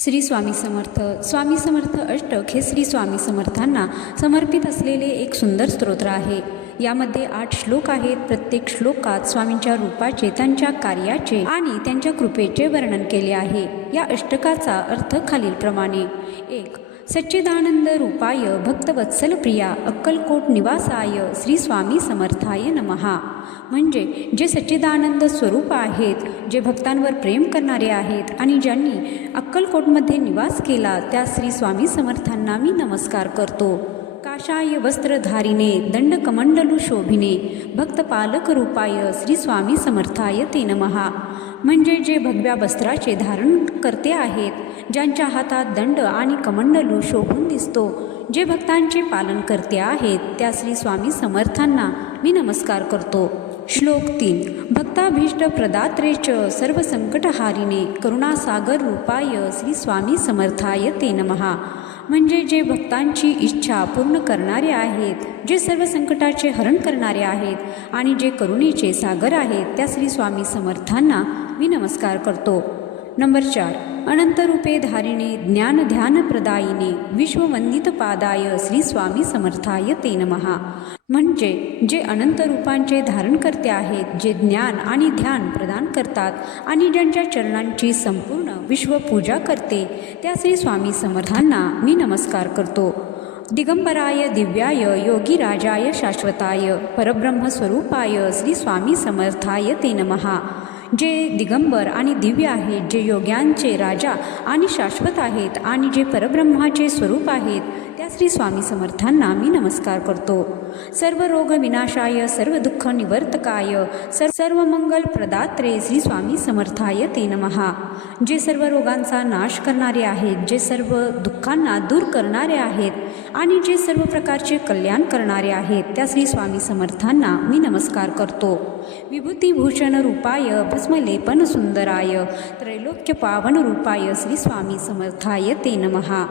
श्री स्वामी समर्थ. स्वामी समर्थ अष्टक हे श्री स्वामी समर्थांना समर्पित असलेले एक सुंदर स्तोत्र आहे. यामध्ये 8 श्लोक आहेत. प्रत्येक श्लोकात स्वामींच्या रूपाचे, त्यांच्या कार्याचे आणि त्यांच्या कृपेचे वर्णन केले आहे. या अष्टकाचा अर्थ खालीलप्रमाणे. 1. सच्चिदानंद रूपाय भक्तवत्सल प्रिया अक्कलकोट निवासाय श्री स्वामी समर्थाय नमहा. म्हणजे जे सच्चिदानंद स्वरूप आहेत, जे भक्तांवर प्रेम करणारे आहेत आणि ज्यांनी अक्कलकोटमध्ये निवास केला, त्या श्री स्वामी समर्थांना मी नमस्कार करतो. काशाय वस्त्रधारिणे दंडकमंडलू शोभिने भक्तपालक रूपाय श्री स्वामी समर्थाय ते नमहा. म्हणजे जे भगव्या वस्त्राचे धारण करते आहेत, ज्यांच्या हातात दंड आणि कमंडलू शोभून दिसतो, जे भक्तांचे पालन करते आहेत, त्या श्री स्वामी समर्थांना मी नमस्कार करतो. श्लोक 3. भक्ताभीष्ट प्रदात्रे च सर्व संकटहारिणे करुणासागर रूपाय श्री स्वामी समर्थाय ते नमहा. म्हणजे जे भक्तांची इच्छा पूर्ण करणारे आहेत, जे सर्व संकटाचे हरण करणारे आहेत आणि जे करुणेचे सागर आहेत, त्या श्री स्वामी समर्थांना मी नमस्कार करतो. नंबर 4. अनंतरूपे धारिणे ज्ञान ध्यान प्रदायिने विश्ववंदित पादाय श्री स्वामी समर्थाय ते नमहा. म्हणजे जे अनंत रूपांचे धारण करते आहेत, जे ज्ञान आणि ध्यान प्रदान करतात आणि ज्यांच्या चरणांची संपूर्ण विश्वपूजा करते, त्या श्री स्वामी समर्थांना मी नमस्कार करतो. दिगंबराय दिव्याय योगीराजाय शाश्वताय परब्रह्मस्वरूपाय श्री स्वामी समर्थाय ते नमहा. जे दिगंबर आणि दिव्य आहेत, जे योग्यांचे राजा आणि शाश्वत आहेत आणि जे परब्रह्माचे स्वरूप आहेत, त्या श्री स्वामी समर्थांना मी नमस्कार करतो. सर्व रोग विनाशाय सर्व दुःख निवर्तकाय सर्व मंगल प्रदात्रे श्री स्वामी समर्थाय ते नमहा. जे सर्व रोगांचा नाश करणारे आहेत, जे सर्व दुःखांना दूर करणारे आहेत आणि जे सर्व प्रकारचे कल्याण करणारे आहेत, त्या श्री स्वामी समर्थांना मी नमस्कार करतो. विभूतिभूषण रूपाय भस्मलेपन सुंदराय त्रैलोक्य पावन रूपाय श्री स्वामी समर्थाय ते नमहा.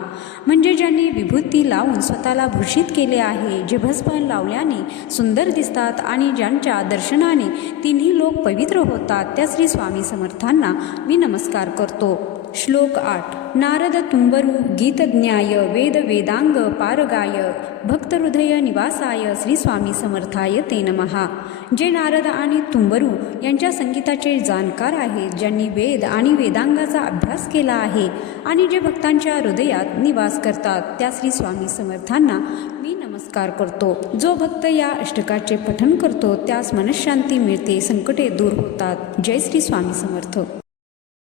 म्हणजे ज्यांनी विभूती लावून स्वतःला भूषित केले आहे, जे भस्म लावल्याने सुंदर दिसतात आणि ज्यांच्या दर्शनाने तिन्ही लोक पवित्र होतात, त्या श्री स्वामी समर्थांना मी नमस्कार करतो. श्लोक 8. नारद तुंबरू गीतज्ञाय वेद वेदांग पारगाय भक्तहृदय निवासाय श्री स्वामी समर्थाय ते नमहा. जे नारद आणि तुंबरू यांच्या संगीताचे जाणकार आहेत, ज्यांनी वेद आणि वेदांगाचा अभ्यास केला आहे आणि जे भक्तांच्या हृदयात निवास करतात, त्या श्री स्वामी समर्थांना मी नमस्कार करतो. जो भक्त या अष्टकाचे पठण करतो, त्यास मनःशांती मिळते, संकटे दूर होतात. जय श्री स्वामी समर्थ.